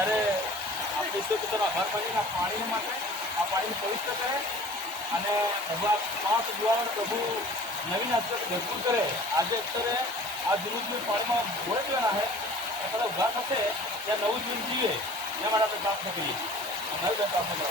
ત્યારે આપણે ઈશ્વર પિતાનો આભાર માનીને પાણી માટે આ પાણીને પવિત્ર કરે અને પ્રભુ આ 5 યુવાનોને પ્રભુ નવીન આશીર્વાદ ભરપૂર કરે। આજે અત્યારે આ જૂનું જીવન પાણીમાં બોળે દેવાના છે એ બધા ઉભા થશે ત્યાં નવું જીવન જીવે એ માટે આપણે પ્રાર્થના કરીએ નવી પ્રાર્થના કરો।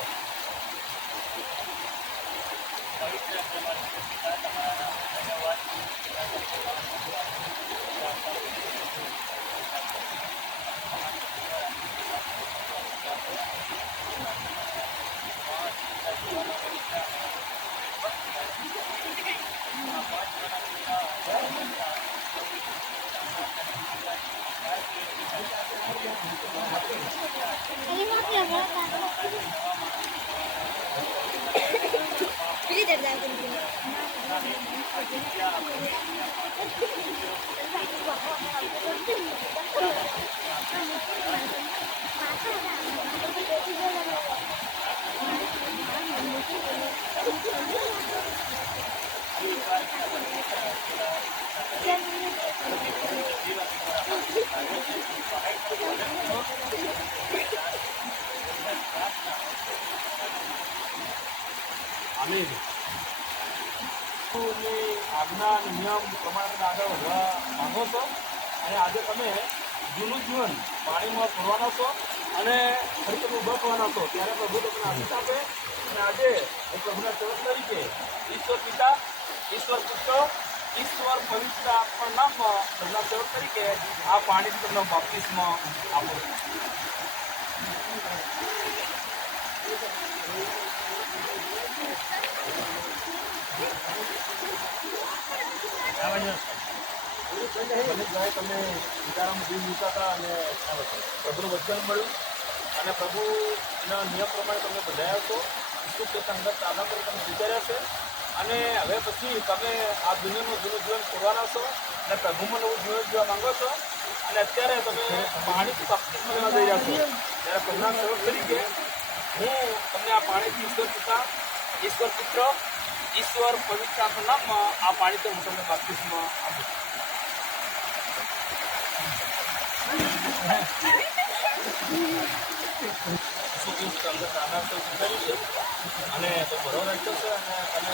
આમીન। આજ્ઞા અને નિયમ પ્રમાણે તમે આગળ વધવા માંગો છો અને આજે તમે જૂનું જીવન પાણીમાં ફરવાના છો અને ફરી તમે ઊભા થવાના છો ત્યારે પ્રભુ તમને આશીષ આપે અને આજે હું પ્રભુના સેવક તરીકે ઈશ્વર પિતા, ઈશ્વર પુત્ર, ઈશ્વર પવિત્ર આત્માના નામમાં પ્રભુના સેવક તરીકે આ પાણીથી તમને બાપ્તિસ્મ આપું છું। તમે વિચારોમાં જીવ મૂકતા હતા અને પ્રભુનું વચન મળ્યું અને પ્રભુના નિયમ પ્રમાણે તમે બધાયા છો શું કે સંગત પ્રાર્થના કરી તમે વિચાર્યા છે અને હવે પછી તમે આ દુનિયાનું જૂનું જીવન છોડવાના છો અને પ્રભુમાં નવું જીવન જીવવા માંગો છો અને અત્યારે તમે પાણીથી બાપ્તિસ્મ લેવા જઈ રહ્યા છો ત્યારે પ્રભુના સેવક તરીકે હું તમને આ પાણીથી ઈશ્વર પિતા, ઈશ્વર પુત્ર, ઈશ્વર પવિત્ર આત્માના નામમાં આ પાણીથી હું તમને બાપ્તિસ્મ આપું છું। અને બરોબર રાખ્યો છે અને તમે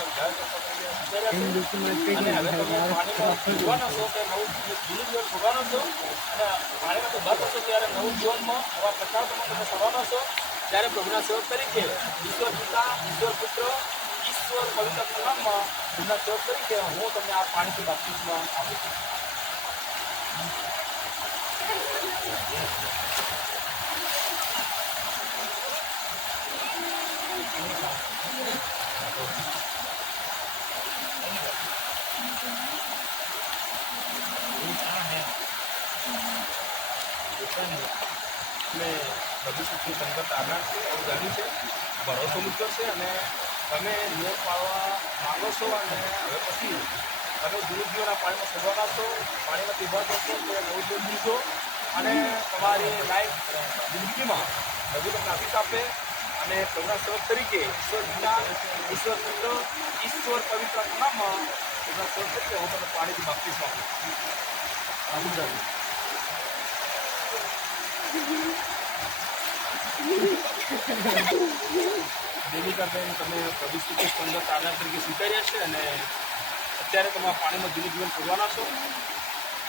અને હવે તમે પાણીમાં જોવાના છો કે નવું જૂનું જીવન છોડવાના છો અને પાણીમાં તો ઉભા થશો ત્યારે નવું જીવનમાં આવા પ્રચારમાં તમે છોડવાના છો ત્યારે પ્રભુના સેવક તરીકે ઈશ્વર પિતા, ઈશ્વર પુત્ર, ઈશ્વર પવિત્ર નામમાં પ્રભુના સેવક તરીકે હું તમને આ પાણીથી બાપ્તિસ્મ આપું છું। પ્રભુ સુખી સંગત આનંદ છે એવું જાણ્યું છે ભરોસો મૂક્યો છે અને તમે નિયમ પાળવા માંગો છો અને હવે પછી તમે જૂનું જીવન આ પાણીમાં છોડવાના છો પાણીમાંથી ઉભા થશો તો નવું જીવન જીવશો અને તમારી લાઈફ જિંદગીમાં પ્રભુ તમને આશીષ આપે અને પ્રભુના સેવક તરીકે ઈશ્વર પિતા, ઈશ્વર પુત્ર, ઈશ્વર પવિત્ર નામમાં પ્રભુના સેવક તરીકે હું તમને પાણીથી બાપ્તિસ્મ આપું છું। દેવિકાબેન તમે પ્રભુ સુખી સંગત આનંદ તરીકે સ્વીકાર્યા છે અને અત્યારે તમે પાણીમાં જૂનું જીવન છોડવાના છો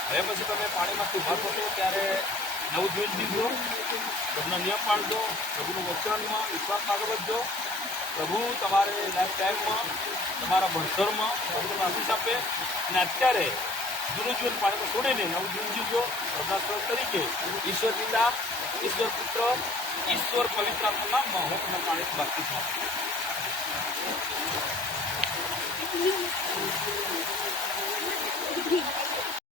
હવે પછી તમે પાણીમાંથી ઉભા થશો ત્યારે નવું જીવન જીવજો પ્રભુના નિયમ પાળજો પ્રભુનું વચનમાં વિશ્વાસમાં આગળ વધજો પ્રભુ તમારે લાઈફ ટાઈમમાં તમારા ભણતરમાં પ્રભુ તમને આશીષ આપે અને અત્યારે જૂનું જીવન પાણીમાં છોડીને નવું જીવન જીવજો પ્રભુના સેવક તરીકે ઈશ્વર પિતા, ઈશ્વર પુત્ર, ઈશ્વર પવિત્ર આત્માના નામમાં હું તમને પાણીથી બાપ્તિસ્મ આપું છું।